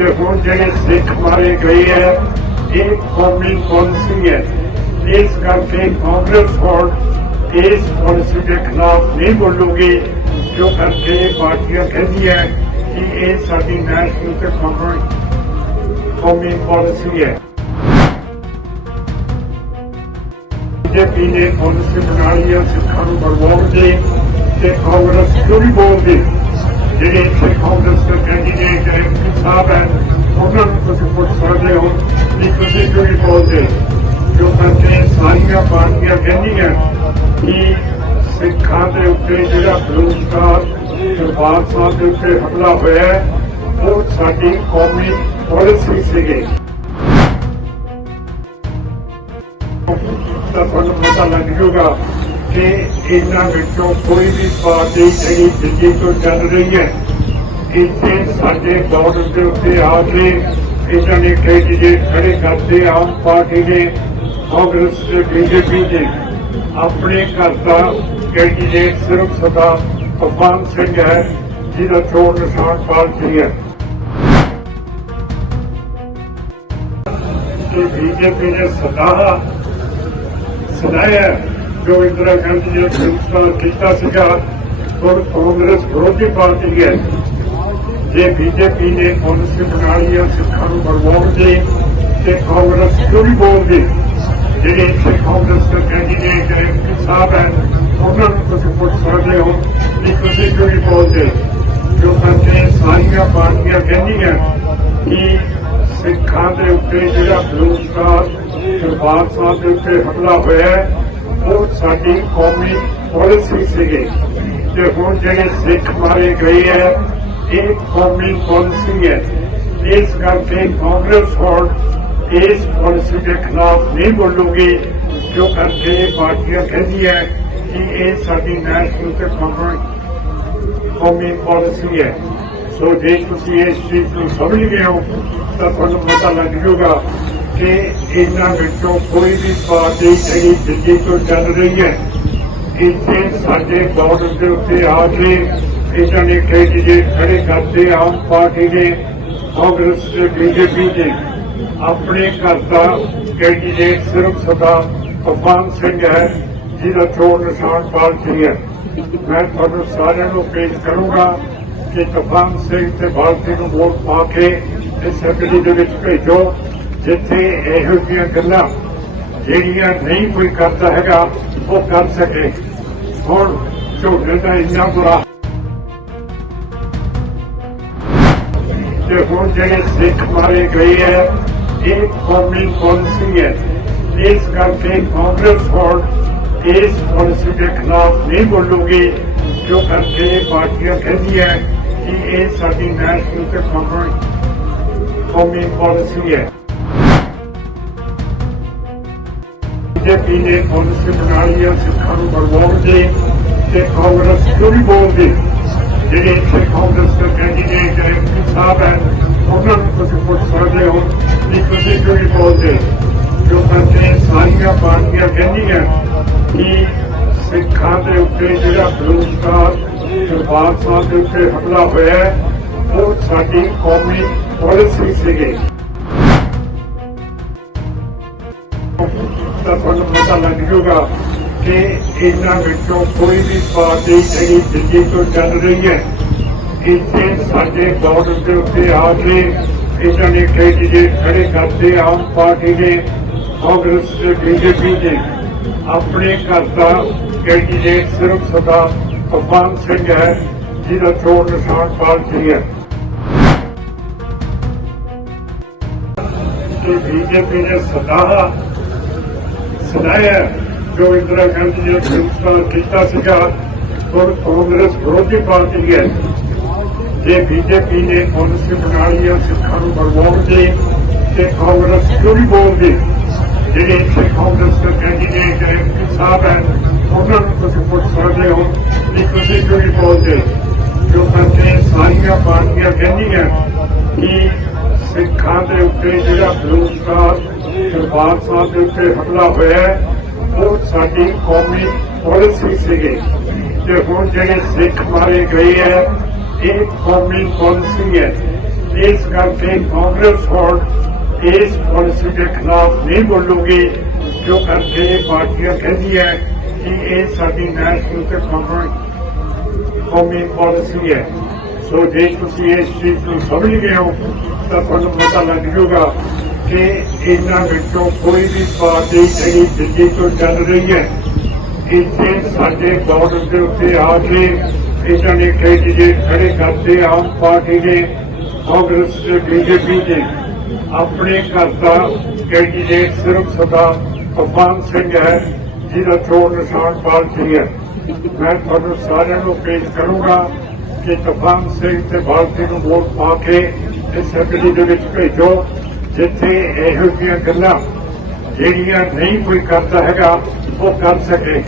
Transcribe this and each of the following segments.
ਤੇ ਹੁਣ ਜਿਹੜੇ ਸਿੱਖ ਮਾਰੇ ਗਏ ਹੈ ਇਹ ਕੌਮੀ ਪਾਲਿਸੀ ਹੈ ਇਸ ਕਰਕੇ ਕਾਂਗਰਸ ਹੁਣ ਇਸ ਪਾਲਿਸੀ ਦੇ ਖਿਲਾਫ ਨਹੀਂ ਬੋਲੂਗੀ ਜੋ ਕਰਕੇ ਇਹ ਪਾਰਟੀਆਂ ਕਹਿੰਦੀਆਂ ਕਿ ਇਹ ਸਾਡੀ ਨੈਸ਼ਨਲ ਤੇ ਕੌਮੀ ਕੌਮੀ ਪਾਲਿਸੀ ਹੈ ਬੀਜੇਪੀ ਨੇ ਪਾਲਿਸੀ ਬਣਾ ਲਈ ਹੈ ਸਿੱਖਾਂ ਨੂੰ ਬਰਬਾਦ ਦੀ ਤੇ ਕਾਂਗਰਸ ਕਿਉਂ ਨਹੀਂ ਬੋਲਦੀ ਜਿਹੜੇ ਇੱਥੇ ਕਾਂਗਰਸ ਦੇ ਕੈਂਡੀਡੇਟ ਹੈ ਐਮਪੀ ਸਾਹਿਬ ਹੈ ਉਹਨਾਂ ਨੂੰ ਤੁਸੀਂ ਪੁੱਛ ਸਕਦੇ ਹੋ ਕਿ ਤੁਸੀਂ ਕਿਉਂ ਨਹੀਂ ਬੋਲਦੇ ਜੋ ਕਰਕੇ ਸਾਰੀਆਂ ਪਾਰਟੀਆਂ ਕਹਿੰਦੀਆਂ ਕਿ ਸਿੱਖਾਂ ਦੇ ਉੱਤੇ ਜਿਹੜਾ ਬਲੂਚਿਸਤਾਨ ਦਰਬਾਰ ਸਾਹਿਬ ਦੇ ਉੱਤੇ ਹਮਲਾ ਹੋਇਆ ਹੈ, ਉਹ ਸਾਡੀ ਕੌਮੀ ਪਾਲਿਸੀ ਸੀਗੀ ਤਾਂ ਤੁਹਾਨੂੰ ਪਤਾ ਲੱਗ ਜਾਊਗਾ ਕਿ ਇਹਨਾਂ ਵਿੱਚੋਂ ਕੋਈ ਵੀ ਪਾਰਟੀ ਜਿਹੜੀ ਦਿੱਲੀ ਤੋਂ ਚੱਲ ਰਹੀ ਹੈ, ਇੱਥੇ ਸਾਡੇ ਬਾਰਡਰ ਦੇ ਉੱਤੇ ਆ ਕੇ ਇਹਨਾਂ ਨੇ ਕੈਂਡੀਡੇਟ ਖੜੇ ਕਰਦੇ ਆਮ ਪਾਰਟੀ ਨੇ, ਕਾਂਗਰਸ ਤੇ ਬੀਜੇਪੀ ਨੇ ਆਪਣੇ ਘਰ ਦਾ ਕੈਂਡੀਡੇਟ ਸਿਰਫ ਸਦਾ ਭਗਵਾਨ ਸਿੰਘ ਹੈ, ਜਿਹਦਾ ਚੋਣ ਨਿਸ਼ਾਨ ਪਾਰਟੀ ਹੈ। ਕਿ ਬੀਜੇਪੀ ਨੇ ਸਦਾ ਸੁਣਾਇਆ ਜੋ ਇੰਦਰਾ ਗਾਂਧੀ ਨੇ ਸੰਸਕਾਰ ਕੀਤਾ ਸੀਗਾ ਹੁਣ ਕਾਂਗਰਸ ਵਿਰੋਧੀ ਪਾਰਟੀ ਹੈ। ਜੇ ਬੀਜੇਪੀ ਨੇ ਪਾਲਿਸੀ ਬਣਾ ਲਈ ਹੈ ਸਿੱਖਾਂ ਨੂੰ ਬਰਬਾਦ ਦੀ ਤੇ ਕਾਂਗਰਸ ਕਿਉਂ ਨਹੀਂ ਬੋਲਦੀ? ਜਿਹੜੇ ਇੱਥੇ ਕਾਂਗਰਸ ਦੇ ਕੈਂਡੀਡੇਟ ਹੈ ਐਮਪੀ ਸਾਹਿਬ ਹੈ ਉਹਨਾਂ ਨੂੰ ਤੁਸੀਂ ਪੁੱਛ ਸਕਦੇ ਹੋ ਕਿ ਤੁਸੀਂ ਕਿਉਂ ਨਹੀਂ ਬੋਲਦੇ? ਜੋ ਕਰਕੇ ਸਾਰੀਆਂ ਪਾਰਟੀਆਂ ਕਹਿੰਦੀਆਂ ਕਿ ਸਿੱਖਾਂ ਦੇ ਉੱਤੇ ਜਿਹੜਾ ਬਲੂਚਿਸਤਾਨ ਦਰਬਾਰ ਸਾਹਿਬ ਦੇ ਉੱਤੇ ਹਮਲਾ ਹੋਇਆ ਹੈ, ਉਹ ਸਾਡੀ ਕੌਮੀ ਪਾਲਿਸੀ ਸੀਗੀ ਤੇ ਹੁਣ ਜਿਹੜੇ ਸਿੱਖ ਮਾਰੇ ਗਏ ਹੈ ਇਹ ਕੌਮੀ ਪਾਲਿਸੀ ਹੈ। ਇਸ ਕਰਕੇ ਕਾਂਗਰਸ ਹੁਣ ਇਸ ਪਾਲਿਸੀ ਦੇ ਖਿਲਾਫ ਨਹੀਂ ਬੋਲੂਗੀ, ਜੋ ਕਰਕੇ ਪਾਰਟੀਆਂ ਕਹਿੰਦੀ ਕਹਿੰਦੀਆਂ ਕਿ ਇਹ ਸਾਡੀ ਨੈਸ਼ਨਲ ਤੇ ਕੌਮੀ ਕੌਮੀ ਪਾਲਿਸੀ ਹੈ। ਸੋ ਜੇ ਤੁਸੀਂ ਇਸ ਚੀਜ਼ ਨੂੰ ਸਮਝ ਗਏ ਹੋ, ਤਾਂ ਤੁਹਾਨੂੰ ਪਤਾ ਲੱਗ ਜਾਊਗਾ ਕਿ ਇਹਨਾਂ ਵਿੱਚੋਂ ਕੋਈ ਵੀ ਪਾਰਟੀ ਜਿਹੜੀ ਦਿੱਲੀ ਤੋਂ ਚੱਲ ਰਹੀ ਹੈ, ਇੱਥੇ ਸਾਡੇ ਬਾਰਡਰ ਦੇ ਉੱਤੇ ਆ ਕੇ ਇਹਨਾਂ ਨੇ ਕੈਂਡੀਡੇਟ ਖੜੇ ਕਰਦੇ ਆਮ ਪਾਰਟੀ ਨੇ ਕਾਂਗਰਸ ਤੇ ਬੀਜੇਪੀ ਦੇ, ਆਪਣੇ ਘਰ ਦਾ ਕੈਂਡੀਡੇਟ ਸਿਰਫ ਸਦਾ ਭਗਵਾਨ ਸਿੰਘ ਹੈ, ਜਿਹਦਾ ਚੋਣ ਨਿਸ਼ਾਨ ਪਾਰਟੀ ਹੈ ਮੈਂ ਤੁਹਾਨੂੰ ਸਾਰਿਆਂ ਨੂੰ ਪੇਸ਼ ਕਰੂੰਗਾ ਕਿ ਕਪਾਨ ਸਿੰਘ ਤੇ ਭਾਰਤੀ ਨੂੰ ਵੋਟ ਪਾ ਕੇ ਇਸ ਅਸੈਂਬਲੀ ਦੇ ਵਿੱਚ ਭੇਜੋ। ਜਿੱਥੇ ਇਹੋ ਜਿਹੀਆਂ ਗੱਲਾਂ ਜਿਹੜੀਆਂ ਨਹੀਂ ਕੋਈ ਕਰਦਾ ਹੈਗਾ ਉਹ ਕਰ ਸਕੇ ਹੁਣ ਝੋਟੇ ਦਾ ਇੰਨਾ ਬੁਰਾ ਤੇ ਹੁਣ ਜਿਹੜੇ ਸਿੱਖ ਮਾਰੇ ਗਏ ਹੈ ਇਹ ਕੌਮੀ ਪਾਲਿਸੀ ਹੈ ਇਸ ਕਰਕੇ ਕਾਂਗਰਸ ਹੁਣ ਇਸ ਪਾਲਿਸੀ ਦੇ ਖਿਲਾਫ ਨਹੀਂ ਬੋਲੂਗੀ ਜੋ ਕਰਕੇ ਇਹ ਪਾਰਟੀਆਂ ਕਹਿੰਦੀਆਂ ਕਿ ਇਹ ਸਾਡੀ ਨੈਸ਼ਨਲ ਤੇ ਕੌਮੀ ਕੌਮੀ ਪਾਲਿਸੀ ਹੈ। ਬੀਜੇਪੀ ਨੇ ਪਾਲਿਸੀ ਬਣਾ ਲਈ ਹੈ ਸਿੱਖਾਂ ਨੂੰ ਬਰਬਾਦ ਦੀ ਤੇ ਕਾਂਗਰਸ ਕਿਉਂ ਨਹੀਂ ਬੋਲਦੀ? ਜਿਹੜੇ ਇੱਥੇ ਕਾਂਗਰਸ ਦੇ ਕੈਂਡੀਡੇਟ ਹੈ ਐਮਪੀ ਸਾਹਿਬ ਹੈ, ਉਹਨਾਂ ਨੂੰ ਤੁਸੀਂ ਪੁੱਛ ਸਕਦੇ ਹੋ ਕਿ ਤੁਸੀਂ ਕਿਉਂ ਨਹੀਂ ਬੋਲਦੇ? ਜੋ ਕਰਕੇ ਸਾਰੀਆਂ ਪਾਰਟੀਆਂ ਕਹਿੰਦੀਆਂ ਕਿ ਸਿੱਖਾਂ ਦੇ ਉੱਤੇ ਜਿਹੜਾ ਬਲੂਚਿਸਤਾਨ ਦਰਬਾਰ ਸਾਹਿਬ ਦੇ ਉੱਤੇ ਹਮਲਾ ਹੋਇਆ ਉਹ ਸਾਡੀ ਕੌਮੀ ਪਾਲਿਸੀ ਸੀਗੀ। ਲੱਗ ਕਿ ਇਹਨਾਂ ਵਿੱਚੋਂ ਕੋਈ ਵੀ ਪਾਰਟੀ ਜਿਹੜੀ ਦਿੱਲੀ ਤੋਂ ਚੱਲ ਰਹੀ ਹੈ, ਇੱਥੇ ਸਾਡੇ ਬਾਰਡਰ ਦੇ ਉੱਤੇ ਆ ਕੇ ਇਹਨਾਂ ਨੇ ਕੈਂਡੀਡੇਟ ਖੜੇ ਕਰਦੇ ਆਮ ਪਾਰਟੀ ਨੇ, ਕਾਂਗਰਸ ਤੇ ਬੀਜੇਪੀ ਨੇ ਆਪਣੇ ਘਰ ਦਾ ਕੈਂਡੀਡੇਟ ਸਿਰਫ ਸਦਾ ਭਗਵਾਨ ਸਿੰਘ ਹੈ, ਜਿਹਦਾ ਚੋਣ ਨਿਸ਼ਾਨ ਪਾਰਟੀ ਹੈ। ਕਿ ਬੀਜੇਪੀ ਨੇ ਸਦਾ ਸੁਣਾਇਆ ਜੋ ਇੰਦਰਾ ਗਾਂਧੀ ਨੇ ਸੰਸਕਾਰ ਕੀਤਾ ਸੀਗਾ ਹੁਣ ਕਾਂਗਰਸ ਵਿਰੋਧੀ ਪਾਰਟੀ ਹੈ। ਜੇ ਬੀਜੇਪੀ ਨੇ ਪਾਲਿਸੀ ਬਣਾ ਲਈ ਹੈ ਸਿੱਖਾਂ ਨੂੰ ਬਰਬਾਦ ਦੀ ਤੇ ਕਾਂਗਰਸ ਕਿਉਂ ਨਹੀਂ ਬੋਲਦੀ? ਜਿਹੜੇ ਇੱਥੇ ਕਾਂਗਰਸ ਦੇ ਕੈਂਡੀਡੇਟ ਹੈ ਐਮਪੀ ਸਾਹਿਬ ਹੈ ਉਹਨਾਂ ਨੂੰ ਤੁਸੀਂ ਪੁੱਛ ਸਕਦੇ ਹੋ ਕਿ ਤੁਸੀਂ ਕਿਉਂ ਨਹੀਂ ਬੋਲਦੇ? ਜੋ ਕਰਕੇ ਸਾਰੀਆਂ ਪਾਰਟੀਆਂ ਕਹਿੰਦੀਆਂ ਕਿ ਸਿੱਖਾਂ ਦੇ ਉੱਤੇ ਜਿਹੜਾ ਬਲੂਚਿਸਤਾਨ ਦਰਬਾਰ ਸਾਹਿਬ ਦੇ ਉੱਤੇ ਹਮਲਾ ਹੋਇਆ ਹੈ, ਉਹ ਸਾਡੀ ਕੌਮੀ ਪਾਲਿਸੀ ਸੀਗੀ ਤੇ ਹੁਣ ਜਿਹੜੇ ਸਿੱਖ ਮਾਰੇ ਗਏ ਹੈ ਇਹ ਕੌਮੀ ਪਾਲਿਸੀ ਹੈ ਇਸ ਕਰਕੇ ਕਾਂਗਰਸ ਹੁਣ ਇਸ ਪਾਲਿਸੀ ਦੇ ਖਿਲਾਫ ਨਹੀਂ ਬੋਲੂਗੀ ਜੋ ਕਰਕੇ ਇਹ ਪਾਰਟੀਆਂ ਕਹਿੰਦੀਆਂ ਕਿ ਇਹ ਸਾਡੀ ਨੈਸ਼ਨਲ ਤੇ ਕੌਮੀ ਕੌਮੀ ਪਾਲਿਸੀ ਹੈ ਸੋ ਜੇ ਤੁਸੀਂ ਇਸ ਚੀਜ਼ ਨੂੰ ਸਮਝ ਗਏ ਹੋ ਤਾਂ ਤੁਹਾਨੂੰ ਪਤਾ ਲੱਗ ਜਾਊਗਾ ਕਿ ਇਹਨਾਂ ਵਿੱਚੋਂ ਕੋਈ ਵੀ ਪਾਰਟੀ ਜਿਹੜੀ ਦਿੱਲੀ ਤੋਂ ਚੱਲ ਰਹੀ ਹੈ, ਇੱਥੇ ਸਾਡੇ ਬਾਰਡਰ ਦੇ ਉੱਤੇ ਆ ਕੇ ਇਹਨਾਂ ਨੇ ਕੈਂਡੀਡੇਟ ਖੜੇ ਕਰਦੇ ਆਮ ਪਾਰਟੀ ਦੇ, ਕਾਂਗਰਸ ਤੇ ਬੀਜੇਪੀ ਦੇ, ਆਪਣੇ ਘਰ ਦਾ ਕੈਂਡੀਡੇਟ ਸਿਰਫ ਸਦਾ ਭਗਵਾਨ ਸਿੰਘ ਹੈ, ਜਿਹਦਾ ਚੋਣ ਨਿਸ਼ਾਨ ਪਾਰਟੀ ਹੈ ਮੈਂ ਤੁਹਾਨੂੰ ਸਾਰਿਆਂ ਨੂੰ ਪੇਸ਼ ਕਰੂੰਗਾ ਕਿ ਤਫਾਨ ਸਿੰਘ ਤੇ ਭਾਰਤੀ ਨੂੰ ਵੋਟ ਪਾ ਕੇ ਇਸ ਅਸੈਂਬਲੀ ਦੇ ਵਿੱਚ ਭੇਜੋ। ਜਿੱਥੇ ਇਹੋ ਜਿਹੀਆਂ ਗੱਲਾਂ ਜਿਹੜੀਆਂ ਨਹੀਂ ਕੋਈ ਕਰਦਾ ਹੈਗਾ, ਉਹ ਕਰ ਸਕੇ।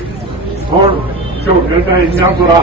ਹੁਣ ਝੋਨੇ ਦਾ ਇੰਨਾ ਬੁਰਾ